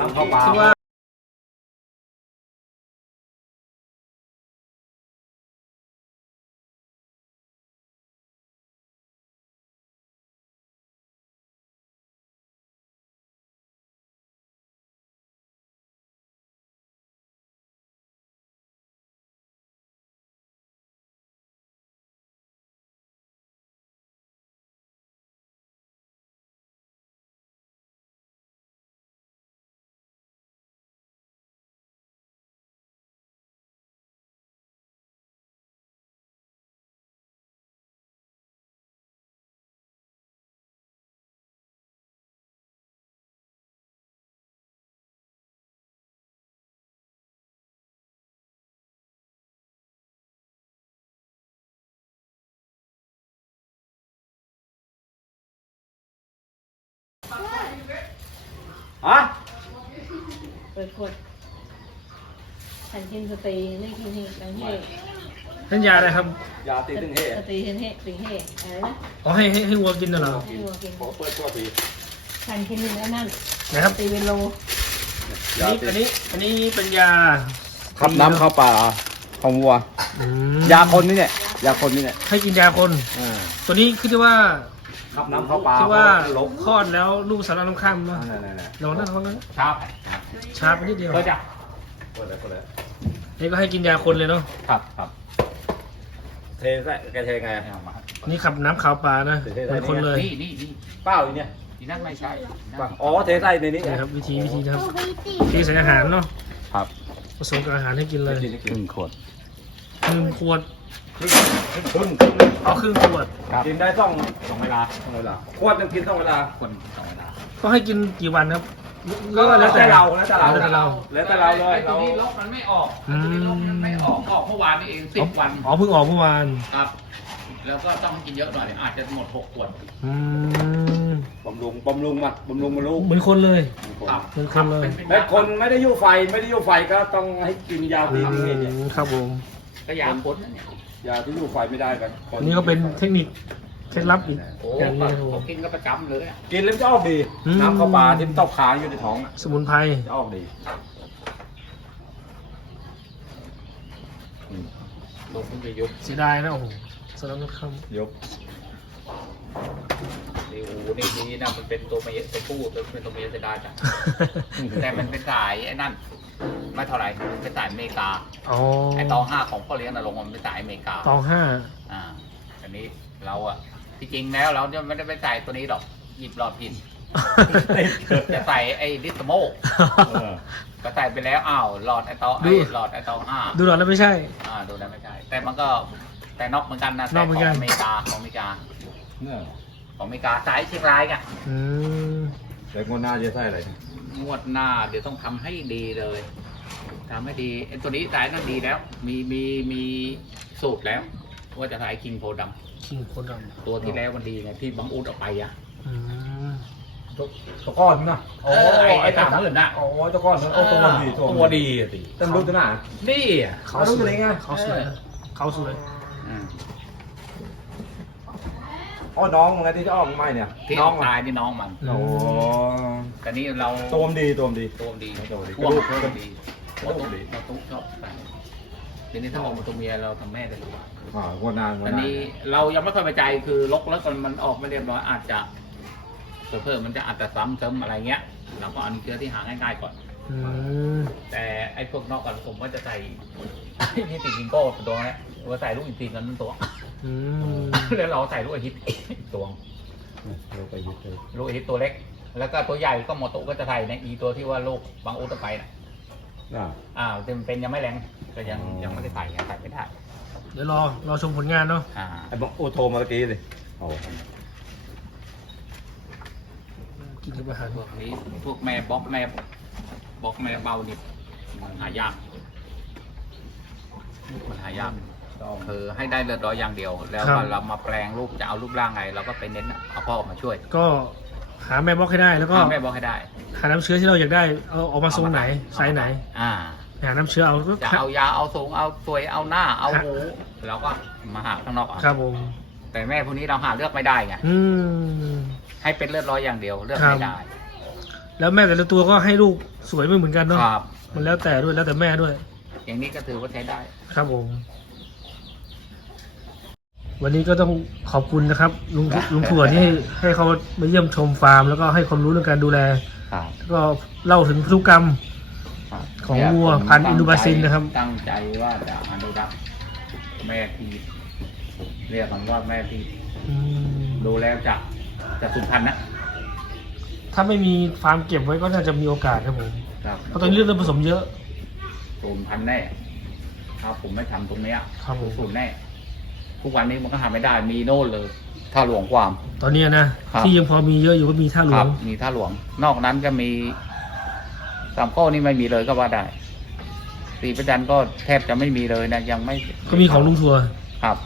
น้ำเข้าปลา เปิดขวดฉันกินสตรีไม่กินเฮกังเฮท่านยาอะไรครับยาตีตึงเฮ่สตรีเฮนเฮติงเฮอะไรนะอ๋อให้ให้ให้วัวกินน่ะเหรอให้วัวกินขอเปิดตัวทีฉันกินแล้วนั่นนะครับตีเป็นโลอันนี้อันนี้อันนี้เป็นยาขับน้ำเข้าปลาของวัวอืมยาคนนี่เนี่ยยาคนนี่เนี่ยให้กินยาคนอ่าตัวนี้คือที่ว่า ขับน้ำเข้าปลาที่ว่าลบคลอดแล้วลูกสารน้ำข้ามเนาะนั่นนั่นนั่นลองนั่นลองนั่นครับช้าไปนิดเดียวเปิดจ้ะเปิดเลยเปิดเลยนี่ก็ให้กินยาคนเลยเนาะครับครับเทใส่แกเทไงอะนี่ขับน้ำขาวปลานะเหมือนคนเลยนี่นี่นี่เปล่าอีเนี่ยที่นั่นไม่ใช่เปล่าอ๋อเทใส่ในนี้นี่ครับวิธีวิธีนะครับที่ใส่อาหารเนาะครับผสมกับอาหารให้กินเลยกินครึ่งขวด หนึ่งขวดครึ่งครึ่งครึ่งเอาครึ่งขวด กินได้ต้องสองเวลาต้องเวลาขวดหนึงกินต้องเวลาคนสองเวลาก็ให้กินกี่วันครับ ก็แล้วแต่เราแล้วแต่เราแล้วแต่เรา แล้วแต่เราเลยไอ้ตัเราวนี้ล็อกมันไม่ออกอืไอ้มตัวนี้ล็อกมันไม่ออกออกเมื่อวานนี่เองสิบวันอ๋อเพิ่งออกเมื่อวานครับ แล้วก็ต้องกินเยอะหน่อยอาจจะหมดหกขวดอืมบำรุงบำรุงมาบำรุงมาลูกเหมือนคนเลย ครับเหมือนคนเลยป็นแล้วคนไม่ได้ยู่ไฟไม่ได้ยู่ไฟก็ต้องให้กินยาอืตีนี่เนี่ยมครับผม ก็ยาพ้นนั่นเนี่ยยาที่ยู่ไฟไม่ได้กันคอันนี้ก็เป็นเทคนิคเคล็ดลับอีกโอ้อย่างหนึงครับผเขามกินก็ประจำเลยอะกินแล้วมันจะออกดีอืมน้ำข้าวปลาที่มันตกค้างอยู่ในท้องอะสมุนไพรจะออกดีลงขึ้นไปยุบเสียดายนะโอ้โหสำหรับนักคยกดิวนี่ดีนะมันเป็นตัวเมียตัวผู้ตัวเป็นตัวเมียจะได้จ้ะำแต่มันเป็นสายไอ้นั่น ไม่เท่าไหร่มันเป็นสายอเมริกาอ๋อไอ้ตองห้าของพ่อเลี้ยงนรงค์มันเป็นสายอเมริกาตองห้าอ่าอันนี้เราอะที่จริงแล้วเราจะไม่ได้ไปใส่ตัวนี้หรอกหยิบหลอดพินจะใส่ไอ้ดิสโมเออก็ใส่ไปแล้วอ้าวหลอดไอ้ตองไอ้ดูหลอดไอ้ตองห้าดูหน่อยแล้วไม่ใช่ อ่าดูได้ไม่ใช่ แต่มันก็แต่นอกเหมือนกันนะนแต่อกเหมืขออนกันงอเมริกาของอเมริกาเนี่ยของอเมริกาสายเชียงรายไงอืมแต่งวดหน้าจะใส่อะไรงวดหน้าเดี๋ยวต้องทำให้ดีเลย ทำให้ดีไอ้ตัวนี้สายนั่นดีแล้ว มีมีมีสูตรแล้ว ว่าจะใส่คิงโพดำคิงโคดำตัวที่แล้วมันดีไงที่บังอูดเอาไปอะอืมตัวก้อนนะเออไอ้ไอ้สามหมื่นน่ะอ๋อตัวก้อนนะโอ้ตัวมันดีตัวดีอะสิเต็มรูปตัวหน้านี่อะ เขาแล้วรู้สสึวกยยังไงเขาสวยเขาสวย อืม อ๋อน้องไงที่จะออกไม่เนี่ยที่น้น้อองงตายนี่น้องมันโอ้แต่นี่เราตัวมันดีตัวมันดีตัวดีตัวดีพวกกระดูกตัวดีกระตัวดูตุ๊กกดีตัวตุ๊กชอบใส่ทีนี้ถ้าออกมาตัวเมียเราทำแม่ได้รู้อ่างวดหน้างวดอัหนน้านี้เรายังไม่ค่อยไปใจคือลกแล้วกันมันออกไม่เรียบร้อยอาจจะเพิ่มมันจะอาจจะซ้ำเติมอะไรเงี้ยเราก็เอาเชื้อที่หาง่ายๆก่อน อืมแต่ไอ้พวกนอกกันผมก็จะใส่ที่ติดกิงโก้ตัวนี้ว่าใส่ลูกอินทรีกันนั้นตัว อืมแล้วเราใส่ลูกอาทิตย์อีกตัวเราไปยึดเลยลูกอาทิตย์ตัวเล็ก แล้วก็ตัวใหญ่ก็หมดตุก็จะใส่ในอีตัวที่ว่าลูกบางอุตไปนะอ่าอ้าวเป็นเป็นยังไม่แรงก็ยังอ๋อยังไม่ได้ใส่ไงใส่ไม่ได้เดี๋ยวรอรอชมผลงานเนาะอ่าไอ้บอกโอโทรมาเมื่อกี้เลยโอ้กินกับอาหารพวกนี้พวกแม่บล็อกแม่ บล็อกแม่เบานี่มันหายากมันหายากคือให้ได้เลือดร้อยอย่างเดียว แล้วพอเรามาแปลงรูปจะเอารูปร่างไงเราก็ไปเน้นเอาพ่อมาช่วยก็หาแม่บล็อกให้ได้แล้วก็หาแม่บล็อกให้ได้หาน้ำเชื้อที่เราอยากได้เอาออกมาทรงไหนไซส์ไหนอ่า หาน้ำเชื้อเอาก็จะเอายาเอาสูงเอาสวยเอาหน้าเอาหูเราก็มาหาข้างนอกเอาครับผมแต่แม่พวกนี้เราหาเลือกไม่ได้ไงอืม ให้เป็นเลือดร้อยอย่างเดียวเลือกครับไม่ได้ แล้วแม่แต่ละตัวก็ให้ลูกสวยไม่เหมือนกันเนาะครับ มันแล้วแต่ด้วยแล้วแต่แม่ด้วย อย่างนี้ก็ถือว่าใช้ได้ ครับผม วันนี้ก็ต้องขอบคุณนะครับ ลุงลุงถั่วที่ให้ให้เขามาเยี่ยมชมฟาร์ม แล้วก็ให้ความรู้เรื่องการดูแล ครับแล้วก็เล่าถึงพันธุกรรม ครับของเนี่ยวัวผมพันธุ์ตั้งอินโดบราซิลใจนะครับ ตั้งใจว่าจะอนุรักษ์แม่ทีเรียกกันว่าแม่ทีอืมดูแล้วจะจะสุพรรณนะ ถ้าไม่มีฟาร์มเก็บไว้ก็น่าจะมีโอกาสครับผมครับเพราะตอนนี้เรื่องผสมเยอะสูญพันธุ์แน่ถ้าผมไม่ทำตรงเนี้ยครับผมสูญแน่ ทุกวันนี้มันก็ทำไม่ได้ มีโน่นเลยท่าหลวงความ ตอนนี้นะครับ ที่ยังพอมีเยอะอยู่ก็มีท่าหลควรังบมีท่าหลวง นอกนั้นก็มีสามโก้นี่ไม่มีเลยก็ว่าได้สีประจันก็แทบจะไม่มีเลยนะ ยังไม่ก็มีของลุงถั่วครับ